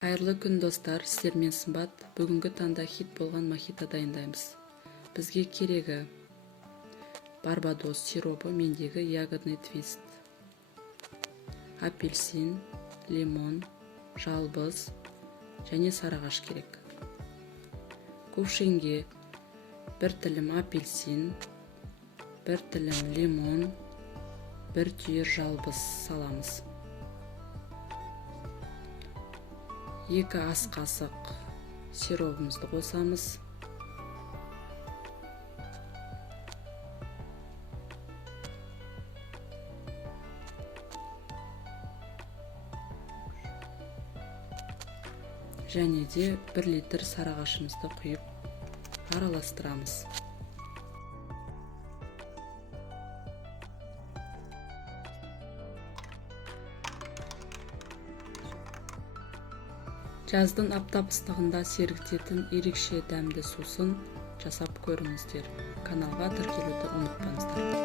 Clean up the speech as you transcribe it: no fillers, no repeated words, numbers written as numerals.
Қайырлы күн достар, сіздермен сымбат. Бүгінгі таңда хит болған мохито дайындаймыз. Бізге керегі барбадос сиропы, мендегі ягодный твист, апельсин, лимон, жалбыз және сарыағаш керек. Кувшинге 1 тілім апельсин, 1 тілім лимон, 1 түйір жалбыз саламыз. 2 ас қасық сиропымызды қосамыз. Және де 1 литр сарыағашымызды құйып араластырамыз. Жаздың аптап ыстығында сергітетін ерекше дәмді сусын жасап көріңіздер. Каналға тіркелуді ұмытпаңыздар.